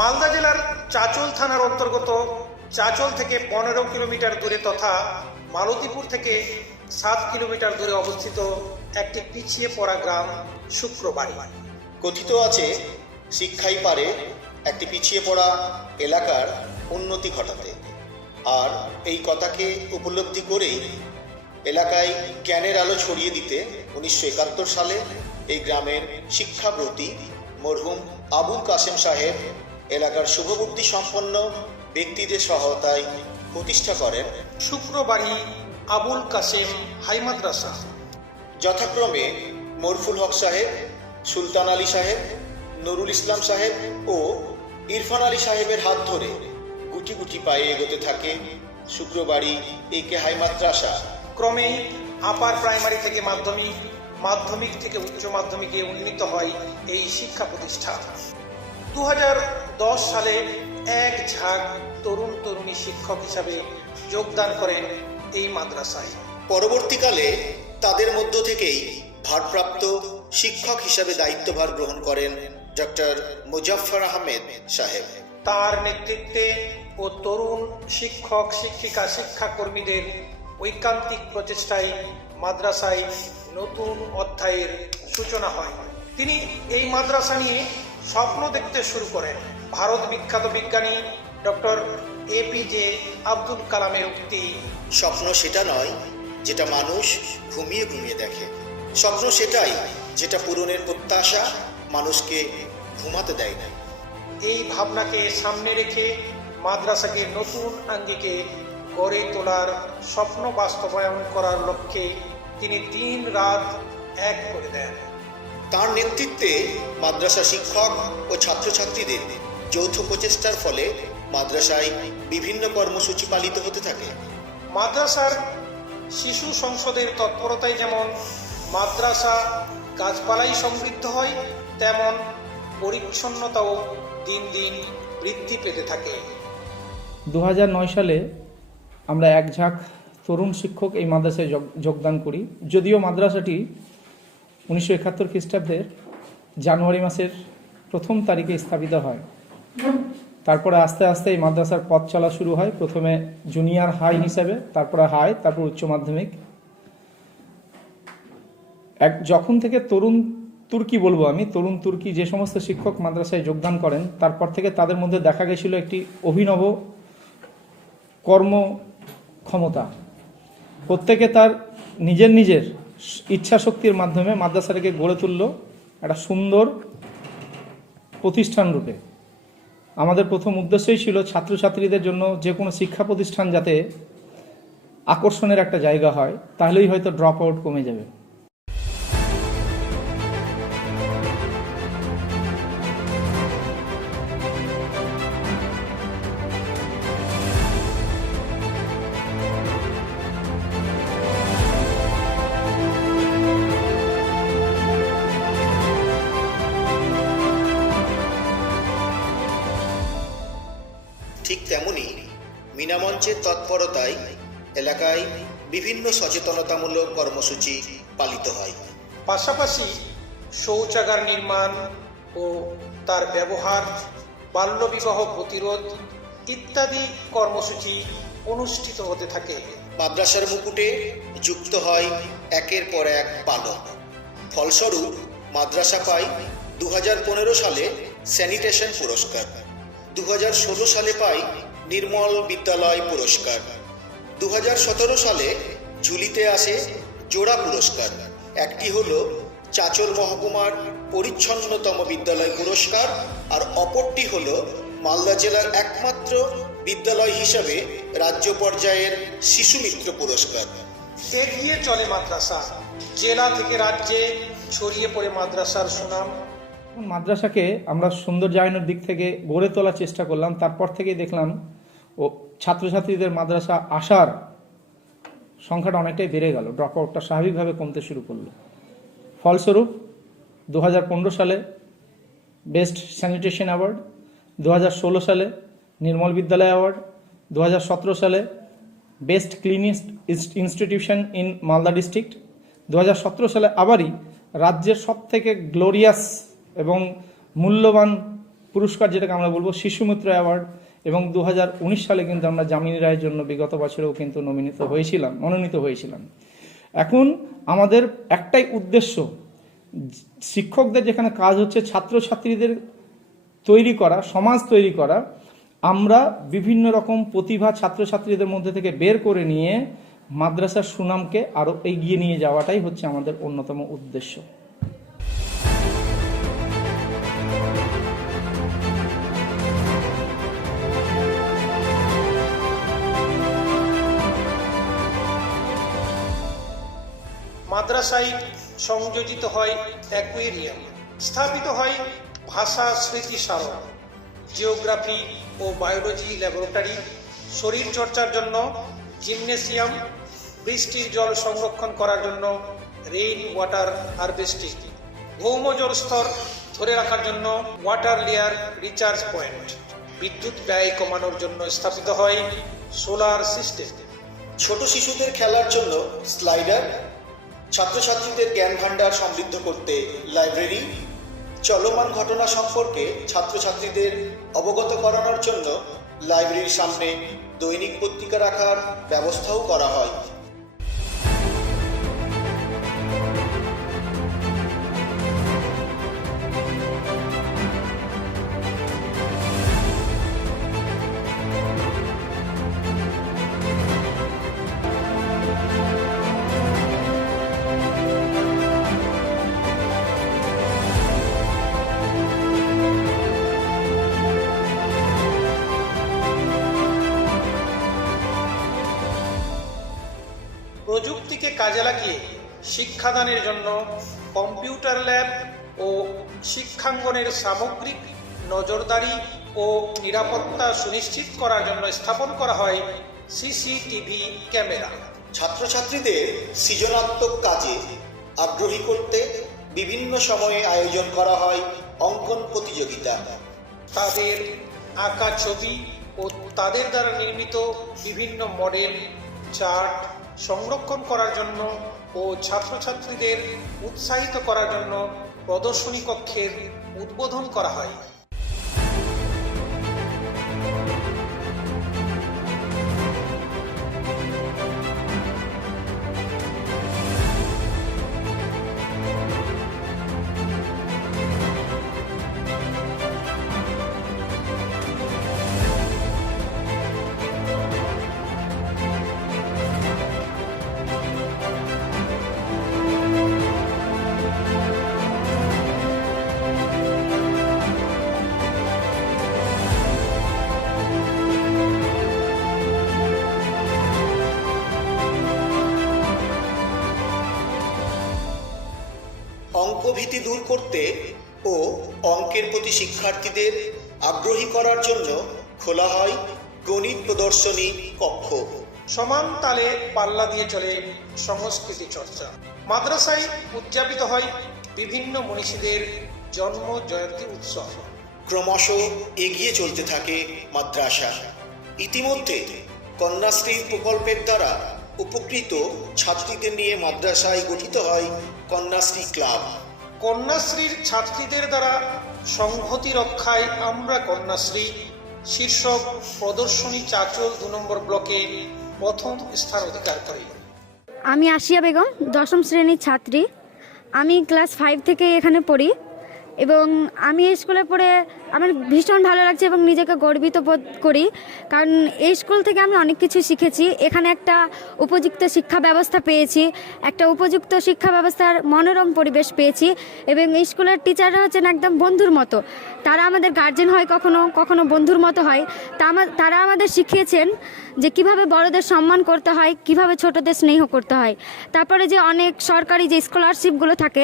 মালদা জেলার চাঁচল থানার অন্তর্গত চাঁচল থেকে 15 কিলোমিটার দূরে তথা মালতীপুর থেকে 7 কিলোমিটার দূরে অবস্থিত একটি পিছিয়ে পড়া গ্রাম শুক্রবাড়ি। কথিত আছে শিক্ষাই পারে একটি পিছিয়ে পড়া এলাকার উন্নতি ঘটাতে, আর এই কথাকে উপলব্ধি করেই এলাকায় জ্ঞানের আলো ছড়িয়ে দিতে 1971 সালে এই গ্রামের শিক্ষাব্রতী মরহুম আবুল কাসেম সাহেব এলাকার শুভবুদ্ধি সম্পন্ন ব্যক্তিদের সহায়তায় প্রতিষ্ঠা করেন শুক্রবাড়ি আবুল কাসেম হাই মাদ্রাসা। যথাক্রমে মরফুল হক সাহেব, সুলতান আলী সাহেব, নুরুল ইসলাম সাহেব ও ইরফান আলী সাহেবের হাত ধরে গুটি গুটি পায়ে এগোতে থাকে শুক্রবাড়ি একে হাই মাদ্রাসা। ক্রমে আপার প্রাইমারি থেকে মাধ্যমিক, মাধ্যমিক থেকে উচ্চ মাধ্যমিকে উন্নীত হয় এই শিক্ষা প্রতিষ্ঠান। 2010 সালে এক ঝাঁক তরুণ তরুণী শিক্ষক হিসাবে যোগদান করেন এই মাদ্রাসায়। পরবর্তীকালে তাদের মধ্য থেকেই ভারপ্রাপ্ত শিক্ষক হিসাবে দায়িত্বভার গ্রহণ করেন ডক্টর মুজাফফর আহমেদ সাহেব। তার নেতৃত্বে ও তরুণ শিক্ষক শিক্ষিকা শিক্ষাকর্মীদের ঐকান্তিক প্রচেষ্টায় মাদ্রাসায় নতুন অধ্যায়ের সূচনা হয়। তিনি এই মাদ্রাসা নিয়ে স্বপ্ন দেখতে শুরু করেন। ভারত বিখ্যাত বিজ্ঞানী ডক্টর APJ আব্দুল কালামের উক্তি, স্বপ্ন সেটা নয় যেটা মানুষ ঘুমিয়ে ঘুমিয়ে দেখে, স্বপ্ন সেটাই যেটা পূরণের প্রত্যাশা মানুষকে ঘুমাতে দেয় না। এই ভাবনাকে সামনে রেখে মাদ্রাসাকে নতুন আঙ্গিকে গড়ে তোলার স্বপ্ন বাস্তবায়ন করার লক্ষ্যে তিনি দিন রাত এক করে দেন। তার নেতৃত্বে মাদ্রাসা শিক্ষক ও ছাত্রছাত্রীদের যৌথ প্রচেষ্টার ফলে মাদ্রাসায় বিভিন্ন কর্মসূচি পালিত হতে থাকে। মাদ্রাসার শিশু সংসদের তৎপরতায় যেমন মাদ্রাসা গাছপালাই সমৃদ্ধ হয়, তেমন পরিচ্ছন্নতাও দিন দিন বৃদ্ধি পেতে থাকে। 2009 সালে আমরা এক ঝাঁক তরুণ শিক্ষক এই মাদ্রাসায় যোগদান করি। যদিও মাদ্রাসাটি 1971 খ্রিস্টাব্দের জানুয়ারি মাসের 1 তারিখে স্থাপিত হয়। তারপরে আস্তে আস্তে এই মাদ্রাসার পথ চলা শুরু হয়, প্রথমে জুনিয়র হাই হিসাবে, তারপরে হাই, তারপর উচ্চ মাধ্যমিক। যখন থেকে তরুণ তুর্কি যে সমস্ত শিক্ষক মাদ্রাসায় যোগদান করেন, তারপর থেকে তাদের মধ্যে দেখা গেছিল একটি অভিনব কর্ম ক্ষমতা। প্রত্যেকে তার নিজের ইচ্ছা শক্তির মাধ্যমে মাদ্রাসাটাকে গড়ে তুলল একটা সুন্দর প্রতিষ্ঠান রূপে। আমাদের প্রথম উদ্দেশ্যই ছিল ছাত্রছাত্রীদের জন্য যে কোনো শিক্ষা প্রতিষ্ঠান যাতে আকর্ষণের একটা জায়গা হয়, তাহলেই হয়তো ড্রপ আউট কমে যাবে। ঠিক তেমনি মিনামঞ্চের তৎপরতায় এলাকায় বিভিন্ন সচেতনতামূলক কর্মসূচি পালিত হয়। পাশাপাশি শৌচাগার নির্মাণ ও তার ব্যবহার, বাল্যবিবাহ প্রতিরোধ ইত্যাদি কর্মসূচি অনুষ্ঠিত হতে থাকে। মাদ্রাসার মুকুটে যুক্ত হয় একের পর এক পালক। ফলস্বরূপ মাদ্রাসা পায় 2015 সালে স্যানিটেশন পুরস্কার, 2016 সালে পায় নির্মল বিদ্যালয় পুরস্কার, 2017 সালে ঝুলিতে আসে জোড়া পুরস্কার। একটি হলো চাঁচল মহকুমার পরিচ্ছন্নতম বিদ্যালয় পুরস্কার, আর অপরটি হলো মালদা জেলার একমাত্র বিদ্যালয় হিসাবে রাজ্য পর্যায়ের শিশু মিত্র পুরস্কার। এগিয়ে চলে মাদ্রাসা, জেলা থেকে রাজ্যে ছড়িয়ে পড়ে মাদ্রাসার সুনাম। মাদ্রাসাকে আমরা সৌন্দর্যায়নের দিক থেকে গড়ে তোলার চেষ্টা করলাম। তারপর থেকেই দেখলাম ও ছাত্রছাত্রীদের মাদ্রাসা আসার সংখ্যাটা অনেকটাই বেড়ে গেল, ড্রপ আউটটা স্বাভাবিকভাবে কমতে শুরু করলো। ফলস্বরূপ 2015 সালে বেস্ট স্যানিটেশন অ্যাওয়ার্ড, 2016 সালে নির্মল বিদ্যালয় অ্যাওয়ার্ড, 2017 সালে best cleanest institution in Malda district, 2017 সালে আবারই রাজ্যের সবথেকে গ্লোরিয়াস এবং মূল্যবান পুরস্কার, যেটাকে আমরা বলবো শিশুমিত্র অ্যাওয়ার্ড, এবং 2019 সালে কিন্তু আমরা যামিনী রায়ের জন্য বিগত বছরেও কিন্তু মনোনীত হয়েছিলাম। এখন আমাদের একটাই উদ্দেশ্য, শিক্ষকদের যেখানে কাজ হচ্ছে ছাত্রছাত্রীদের তৈরি করা, সমাজ তৈরি করা, আমরা বিভিন্ন রকম প্রতিভা ছাত্রছাত্রীদের মধ্যে থেকে বের করে নিয়ে মাদ্রাসার সুনামকে আরও এগিয়ে নিয়ে যাওয়াটাই হচ্ছে আমাদের অন্যতম উদ্দেশ্য। মাদ্রাসায় সংযোজিত হয় অ্যাকুয়ারিয়াম, স্থাপিত হয় ভাষা স্মৃতিস্মারক, জিওগ্রাফি ও বায়োলজি ল্যাবরেটরি, শরীর চর্চার জন্য জিমনেসিয়াম, বৃষ্টির জল সংরক্ষণ করার জন্য রেইন ওয়াটার হারভেস্টিং, ভৌমজল স্তর ধরে রাখার জন্য ওয়াটার লেয়ার রিচার্জ পয়েন্ট, বিদ্যুৎ ব্যয় কমানোর জন্য স্থাপিত হয় সোলার সিস্টেম। ছোট শিশুদের খেলার জন্য স্লাইডার, ছাত্রছাত্রীদের জ্ঞান ভাণ্ডার সমৃদ্ধ করতে লাইব্রেরি, চলমান ঘটনা সম্পর্কে ছাত্রছাত্রীদের অবগত করানোর জন্য লাইব্রেরির সামনে দৈনিক পত্রিকা রাখার ব্যবস্থাও করা হয়। প্রযুক্তিকে কাজে লাগিয়ে শিক্ষাদানের জন্য কম্পিউটার ল্যাব ও শিক্ষাঙ্গনের সামগ্রিক নজরদারি ও নিরাপত্তা সুনিশ্চিত করার জন্য স্থাপন করা হয় সিসিটিভি ক্যামেরা। ছাত্রছাত্রীদের সৃজনাত্মক কাজে আগ্রহী করতে বিভিন্ন সময়ে আয়োজন করা হয় অঙ্কন প্রতিযোগিতা। তাদের আঁকা ছবি ও তাদের দ্বারা নির্মিত বিভিন্ন মডেল, চার্ট সংরক্ষণ করার জন্য ও ছাত্রছাত্রীদের উৎসাহিত করার জন্য প্রদর্শনী কক্ষের উদ্বোধন করা হয়। অঙ্কভীতি দূর করতে ও অঙ্কের প্রতি শিক্ষার্থীদের আগ্রহী করার জন্য খোলা হয় গণিত প্রদর্শনী কক্ষ। সমান তালে পাল্লা দিয়ে চলে সংস্কৃতি চর্চা। মাদ্রাসায় উদযাপিত হয় বিভিন্ন মনীষীদের জন্ম জয়ন্তী উৎসব। ক্রমশ এগিয়ে চলতে থাকে মাদ্রাসা। ইতিমধ্যে কন্যাশ্রী প্রকল্পের দ্বারা উপকৃত ছাত্রীদের নিয়ে মাদ্রাসায় গঠিত হয় কন্যাশ্রী ক্লাব। কন্যাশ্রীর ছাত্রীদের দ্বারা সংহতি রক্ষায় আমরা কন্যাশ্রী শীর্ষক প্রদর্শনী চাচল 2 নম্বর ব্লকে প্রথম স্থান অধিকার করে। আমি আসিয়া বেগম, 10ম শ্রেণীর ছাত্রী। আমি ক্লাস 5 থেকে এখানে পড়ি এবং আমি এই স্কুলে পড়ে আমার ভীষণ ভালো লাগছে এবং নিজেকে গর্বিত বোধ করি, কারণ এই স্কুল থেকে আমি অনেক কিছু শিখেছি। এখানে একটা উপযুক্ত শিক্ষা ব্যবস্থা পেয়েছি, একটা উপযুক্ত শিক্ষা ব্যবস্থার মনোরম পরিবেশ পেয়েছি এবং এই স্কুলের টিচাররা হচ্ছেন একদম বন্ধুর মতো। তারা আমাদের গার্জেন হয়, কখনো কখনো বন্ধুর মতো হয়। তারা আমাদের শিখিয়েছেন যে কিভাবে বড়দের সম্মান করতে হয়, কিভাবে ছোটদের স্নেহ করতে হয়। তারপরে যে অনেক সরকারি যে স্কলারশিপগুলো থাকে